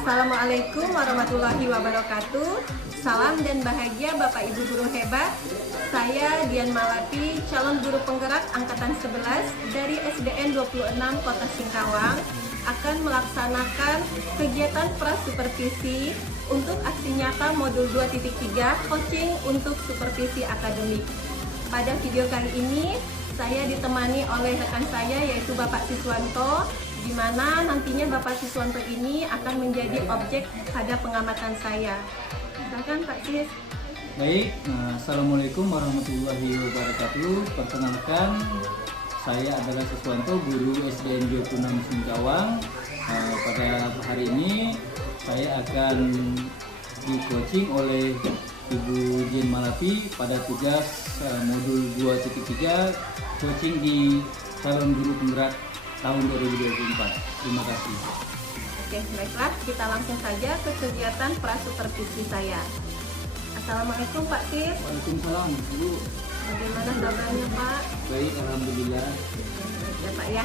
Assalamualaikum warahmatullahi wabarakatuh. Salam dan bahagia Bapak Ibu guru hebat. Saya Dian Malapi, calon guru penggerak angkatan 11 dari SDN 26 Kota Singkawang, akan melaksanakan kegiatan prasupervisi untuk aksi nyata modul 2.3 coaching untuk supervisi akademik. Pada video kali ini saya ditemani oleh rekan saya yaitu Bapak Siswanto, di mana nantinya Bapak Siswanto ini akan menjadi objek pada pengamatan saya. Silakan Pak Sis. Baik, Assalamualaikum warahmatullahi wabarakatuh. Perkenalkan, saya adalah Siswanto, guru SDN 26 Singkawang. Pada hari ini saya akan di-coaching oleh Ibu Dian Malapi pada tugas modul 2.3 coaching di calon guru penggerak tahun 2024. Terima kasih. Oke, baiklah, kita langsung saja ke kegiatan prasupervisi saya. Assalamualaikum Pak Sis. Waalaikumsalam, Bu. Bagaimana kabarnya Pak? Baik, alhamdulillah. Ya Pak ya.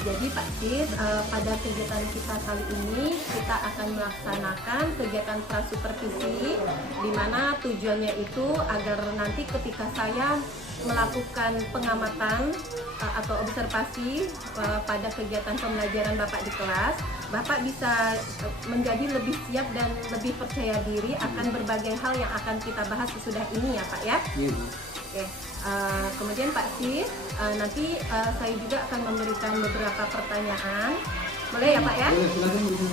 Jadi Pak Sis, pada kegiatan kita kali ini kita akan melaksanakan kegiatan prasupervisi, di mana tujuannya itu agar nanti ketika saya melakukan pengamatan atau observasi pada kegiatan pembelajaran Bapak di kelas, Bapak bisa menjadi lebih siap dan lebih percaya diri akan berbagai hal yang akan kita bahas sesudah ini ya Pak ya. Iya, Bu. Oke, kemudian Pak Sis, nanti saya juga akan memberikan beberapa pertanyaan. Boleh ya Pak ya? Boleh, silakan Bu.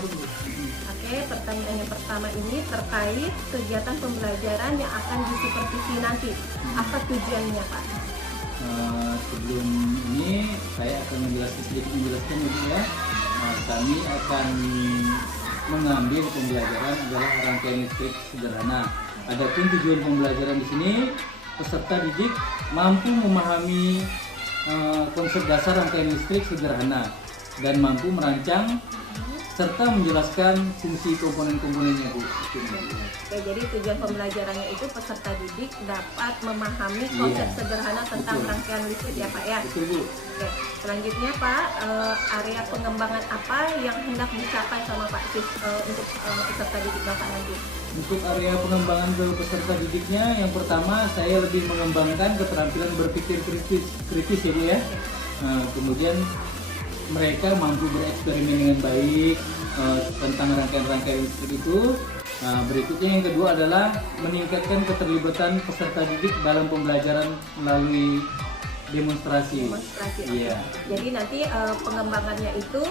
Oke, pertanyaan yang pertama ini terkait kegiatan pembelajaran yang akan disupervisi nanti. Apa tujuannya Pak? Sebelum ini saya akan sedikit menjelaskan ya. Kami akan mengambil pembelajaran adalah rangkaian listrik sederhana. Adapun tujuan pembelajaran di sini, peserta didik mampu memahami konsep dasar rangkaian listrik sederhana dan mampu merancang serta menjelaskan fungsi komponen-komponennya, Bu. Oke, jadi tujuan pembelajarannya itu peserta didik dapat memahami konsep sederhana tentang rangkaian listrik ya Pak ya. Betul, Bu. Oke, selanjutnya Pak, area pengembangan apa yang hendak dicapai sama Pak Sis untuk peserta didik Bapak nanti? Untuk area pengembangan ke peserta didiknya, yang pertama saya lebih mengembangkan keterampilan berpikir kritis ya Bu ya. Kemudian mereka mampu bereksperimen dengan baik tentang rangkaian-rangkaian listrik itu. Berikutnya yang kedua adalah meningkatkan keterlibatan peserta didik dalam pembelajaran melalui demonstrasi. Iya. Jadi nanti pengembangannya itu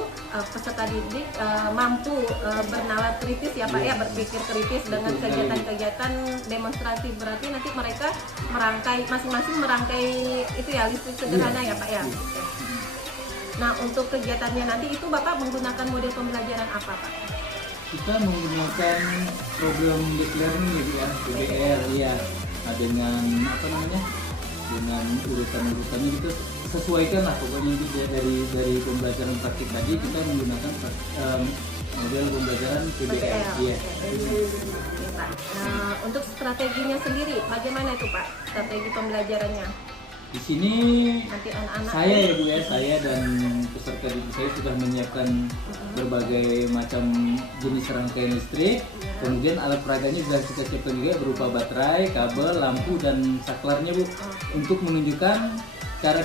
peserta didik mampu bernalar kritis ya Pak ya, berpikir kritis dengan kegiatan-kegiatan demonstrasi. Berarti nanti mereka merangkai masing-masing merangkai itu ya listrik sederhana ya Pak ya. Nah, untuk kegiatannya nanti itu Bapak menggunakan model pembelajaran apa Pak? Kita menggunakan problem deep learning ya, DBL ya. Dengan apa namanya? Dengan urutan-urutannya gitu, sesuaikan lah pokoknya itu dari pembelajaran praktik tadi kita menggunakan model pembelajaran PBL. Iya. Nah, untuk strateginya sendiri bagaimana itu Pak? Strategi pembelajarannya? Di sini nanti anak-anak saya ya Bu ya, saya dan peserta didik saya sudah menyiapkan berbagai macam jenis rangkaian listrik. Kemudian alat peraganya sudah kita siapkan juga berupa baterai, kabel, lampu dan saklarnya Bu, untuk menunjukkan cara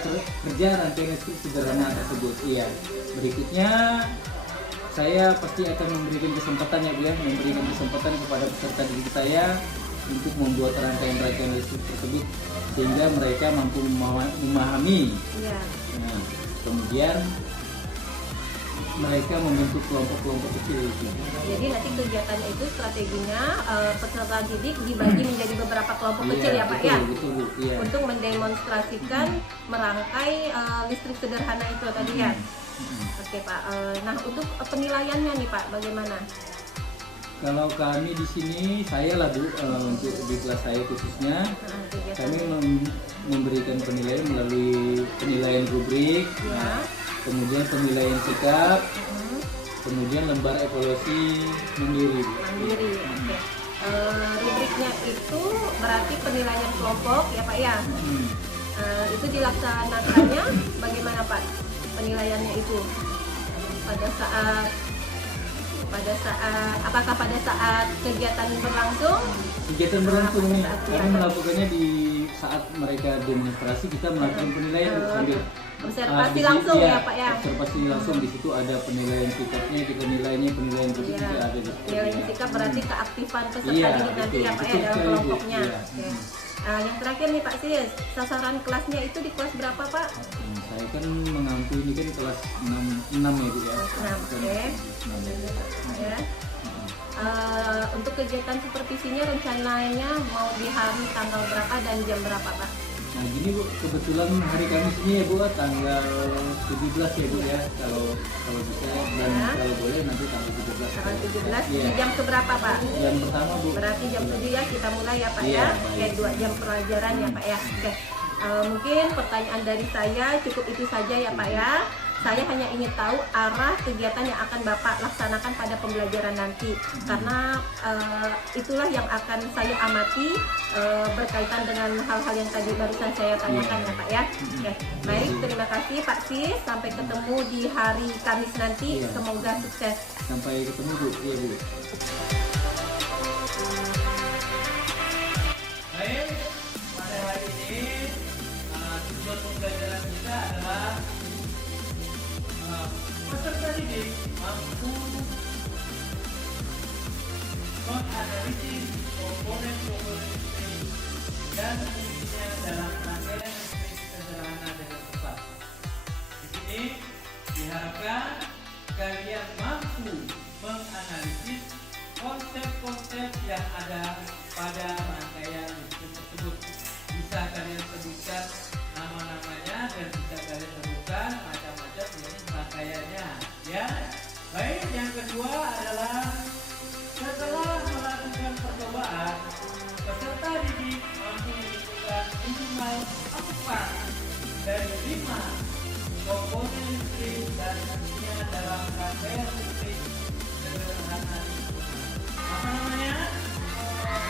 kerja rangkaian listrik sederhana tersebut. Iya. Berikutnya saya pasti akan memberikan kesempatan ya Bu ya, memberikan kesempatan kepada peserta didik saya untuk membuat rangkaian listrik tersebut sehingga mereka mampu memahami. Ya. Nah, kemudian mereka membentuk kelompok-kelompok kecil. Jadi nanti kegiatannya itu strateginya peserta didik dibagi menjadi beberapa kelompok kecil ya Pak ya. Betul, iya. Untuk mendemonstrasikan merangkai listrik sederhana itu tadi ya. Oke Pak. Nah, untuk penilaiannya nih Pak, bagaimana? Kalau kami di sini, saya lah Bu, untuk di kelas saya khususnya, kami memberikan penilaian melalui penilaian rubrik, kemudian penilaian sikap, kemudian lembar evaluasi mandiri. Oke. Rubriknya itu berarti penilaian kelompok ya Pak ya. Itu dilaksanakannya bagaimana Pak penilaiannya itu pada saat Apakah pada saat kegiatan berlangsung? Kegiatan berlangsung nih, Iya. kami melakukannya di saat mereka demonstrasi, kita melakukan penilaian sambil Observasi di situ, langsung ya Pak ya? observasi langsung. Di situ ada penilaian sikapnya, kita nilainya, penilaian fisik Iya. juga ada di situ. Nilai sikap berarti keaktifan peserta Iya, didik nanti betul. ya Pak ya Betul dalam sekali, Bu. kelompoknya. Iya. Oke. Yang terakhir nih Pak Sis, sasaran kelasnya itu di kelas berapa Pak? Saya kan mengampu ini kan kelas 6 ya Bu ya. 6, oke. 6. Ya. Untuk kegiatan supervisinya rencananya mau di hari tanggal berapa dan jam berapa Pak? Nah gini Bu, kebetulan hari Kamis ini ya Bu, tanggal 17 ya Bu ya, kalau bisa dan Ya. kalau boleh nanti tanggal 17. Tanggal 17 Iya. di jam keberapa Pak? Yang pertama Bu. Berarti jam 7 ya kita mulai ya Pak Iya, ya. baik. Oke, 2 jam pelajaran ya Pak ya. Oke. Mungkin pertanyaan dari saya cukup itu saja ya Pak ya. Saya hanya ingin tahu arah kegiatan yang akan Bapak laksanakan pada pembelajaran nanti. Karena itulah yang akan saya amati berkaitan dengan hal-hal yang tadi barusan saya tanyakan ya Pak ya. Oke. Baik, terima kasih Pak Sis. Sampai ketemu di hari Kamis nanti. Iya. Semoga sukses. Sampai ketemu Bu. Iya Bu. Baik, pada hari ini tujuan pembelajaran kita adalah peserta didik mampu menganalisis komponen-komponen listrik dan fungsinya dalam rangkaian listrik sederhana dengan tepat. Di sini diharapkan kalian mampu menganalisis konsep-konsep yang ada pada rangkaian listrik tersebut. Bisa kalian sebutkan nama-namanya dan bisa kalian sebutkan macam-macam jenis rangkaiannya, ya. Baik, yang kedua adalah setelah melakukan percobaan, peserta didik mampu menentukan minimal 4 dari 5 komponen listrik dan fungsinya dalam rangkaian listrik sederhana. Apa namanya?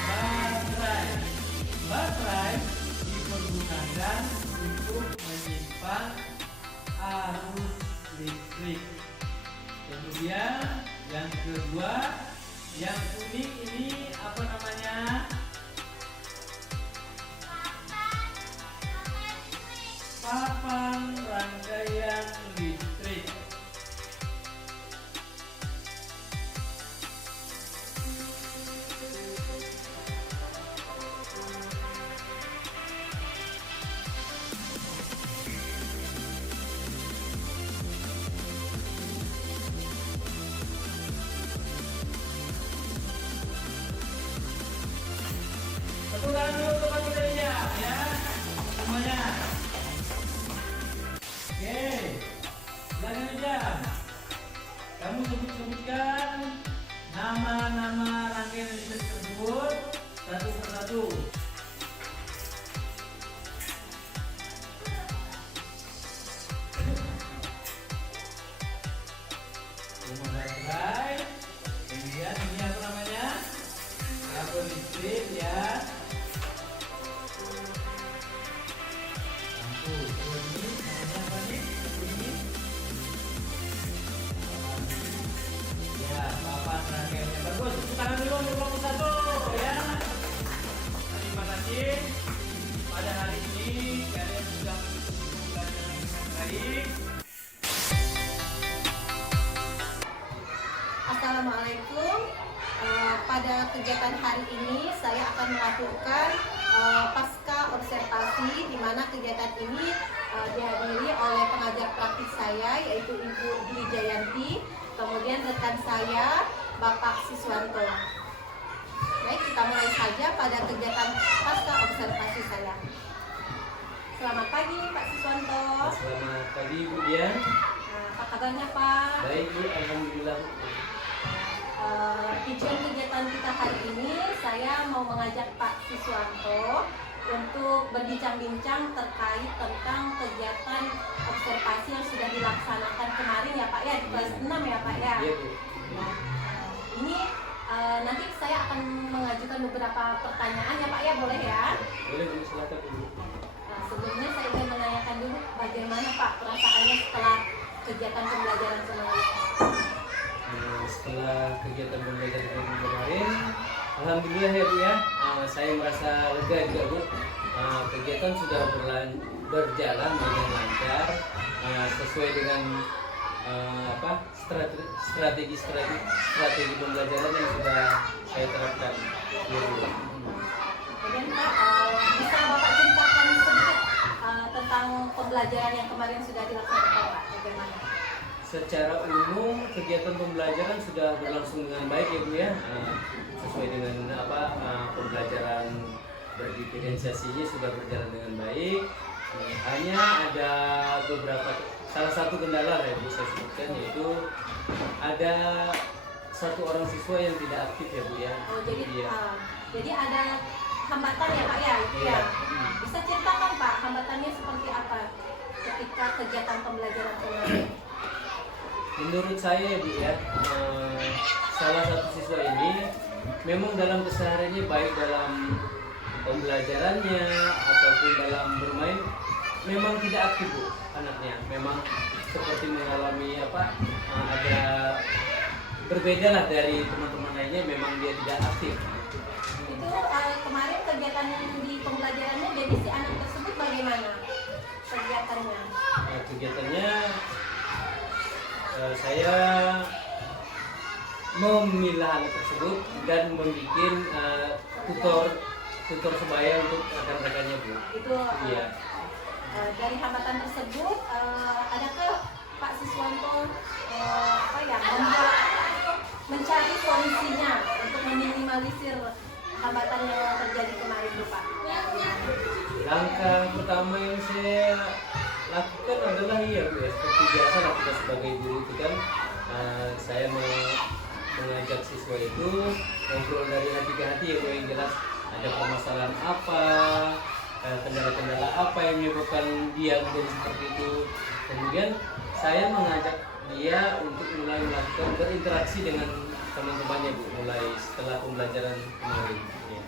Baterai. Baterai dipergunakan untuk menyimpan arus listrik. Kemudian yang kedua, yang unik ini apa namanya? Papan rangkaian listrik. Tepuk tangan dulu untuk Pak Indonesia, ya, semuanya. Oke, silakan aja. Kamu sebutkan nama-nama rangkaian listrik tersebut satu persatu. Baterai, kemudian ini apa namanya? Kabel listrik, ya. Lampu, ini namanya apa nih? Ini. Ya, papan rangkaiannya bagus. Tepuk tangan dulu untuk kelompok 1, ya. Terima kasih. Pada hari ini kalian sudah mengikuti pembelajaran dengan baik. Assalamualaikum. Pada kegiatan hari ini saya akan melakukan pasca observasi, di mana kegiatan ini dihadiri oleh pengajar praktik saya yaitu Ibu Dwi Jayanti, kemudian rekan saya Bapak Siswanto. Baik, kita mulai saja pada kegiatan pasca observasi saya. Selamat pagi Pak Siswanto. Selamat pagi Bu Dian. Apa kabarnya Pak? Baik Bu, alhamdulillah. Tujuan kegiatan kita hari ini, saya mau mengajak Pak Siswanto untuk berbincang-bincang terkait tentang kegiatan observasi yang sudah dilaksanakan kemarin ya Pak ya, di kelas 6 ya Pak ya. Iya Bu. Nah, ini nanti saya akan mengajukan beberapa pertanyaan ya Pak ya, boleh ya? Boleh Bu, silakan Bu. Sebelumnya saya ingin menanyakan dulu bagaimana Pak perasaannya setelah kegiatan pembelajaran kemarin. Setelah kegiatan pembelajaran kemarin. Alhamdulillah ya Bu ya, saya merasa lega juga Bu. Kegiatan sudah berjalan dengan lancar, sesuai dengan strategi pembelajaran yang sudah saya terapkan. Ya, Bu. Kemudian Pak, bisa Bapak ceritakan sedikit tentang pembelajaran yang kemarin sudah dilaksanakan Pak, bagaimana? Secara umum kegiatan pembelajaran sudah berlangsung dengan baik ya Bu ya, sesuai dengan pembelajaran berdiferensiasinya sudah berjalan dengan baik. Hanya ada salah satu kendala ya Bu saya sebutkan, yaitu ada satu orang siswa yang tidak aktif ya Bu ya. Oh, jadi Iya. jadi ada hambatan ya Pak ya, itu Iya. ya. Bisa ceritakan Pak hambatannya seperti apa ketika kegiatan pembelajaran kemarin? Menurut saya ya Bu ya, salah satu siswa ini memang dalam kesehariannya baik dalam pembelajarannya ataupun dalam bermain memang tidak aktif Bu anaknya. Memang seperti mengalami ada berbeda lah dari teman-teman lainnya, memang dia tidak aktif. Itu kemarin kegiatan di pembelajarannya, jadi si anak tersebut bagaimana kegiatannya? Kegiatannya saya memilah anak tersebut dan membuat tutor sebaya untuk rekan-rekannya Bu. Itu Iya. dari hambatan tersebut, adakah Pak Siswanto mencari solusinya untuk meminimalisir hambatan yang terjadi kemarin Bu Pak? Langkah pertama yang saya lakukan adalah ya Bu ya, seperti biasa lah kita sebagai guru itu kan, saya mengajak siswa itu ngobrol dari hati ke hati ya Bu, yang jelas ada permasalahan apa, kendala-kendala apa yang menyebabkan dia menjadi seperti itu. Kemudian saya mengajak dia untuk mulai melakukan berinteraksi dengan teman-temannya Bu, mulai setelah pembelajaran kemarin. Ya.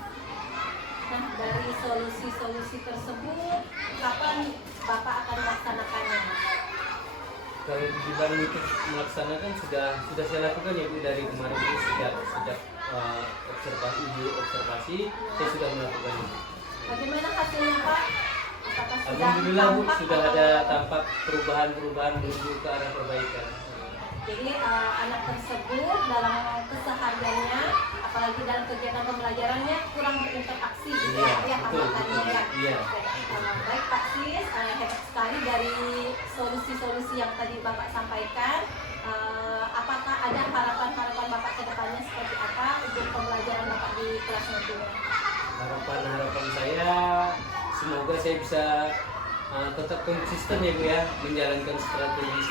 Nah, dari solusi-solusi tersebut, kapan Bapak akan melaksanakannya? Kalau dibanding itu melaksanakan sudah saya lakukan ya Bu, dari kemarin itu sejak observasi saya sudah melakukannya. Bagaimana hasilnya Pak? Apakah sudah Alhamdulillah Bu, tampak sudah atau- ada tampak perubahan menuju ke arah perbaikan. Jadi anak tersebut dalam kesehariannya, apalagi dalam kegiatan pembelajarannya kurang berinteraksi gitu Iya, ya betul, hambatannya betul. ya. Iya. Oke. Baik Pak Sis, hebat sekali dari solusi-solusi yang tadi Bapak sampaikan. Apakah ada harapan-harapan Bapak ke depannya seperti apa untuk pembelajaran Bapak di kelas nantinya? Harapan saya semoga saya bisa tetap konsisten ya Bu ya, menjalankan strategi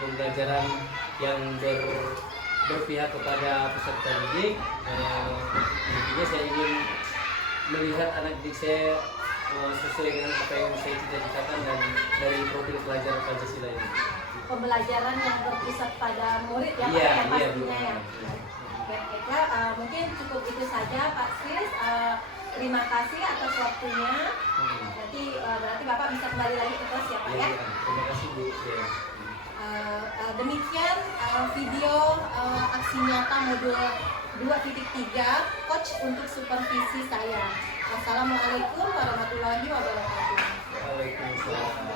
pembelajaran yang berpihak kepada peserta didik. Intinya saya ingin melihat anak didik saya sesuai dengan apa yang saya cita-citakan dan dari profil pelajar Pancasila ini. Pembelajaran yang berpusat pada murid ya Pak, Iya, ya iya, pastinya Bu. ya. Baiklah, mungkin cukup itu saja Pak Sis. Terima kasih atas waktunya. Nanti berarti Bapak bisa kembali lagi ke kelas ya Pak ya. Iya, terima kasih Bu. Ya. Demikian video aksi nyata modul 2.3 coach untuk supervisi saya. Wassalamualaikum warahmatullahi wabarakatuh. Waalaikumsalam.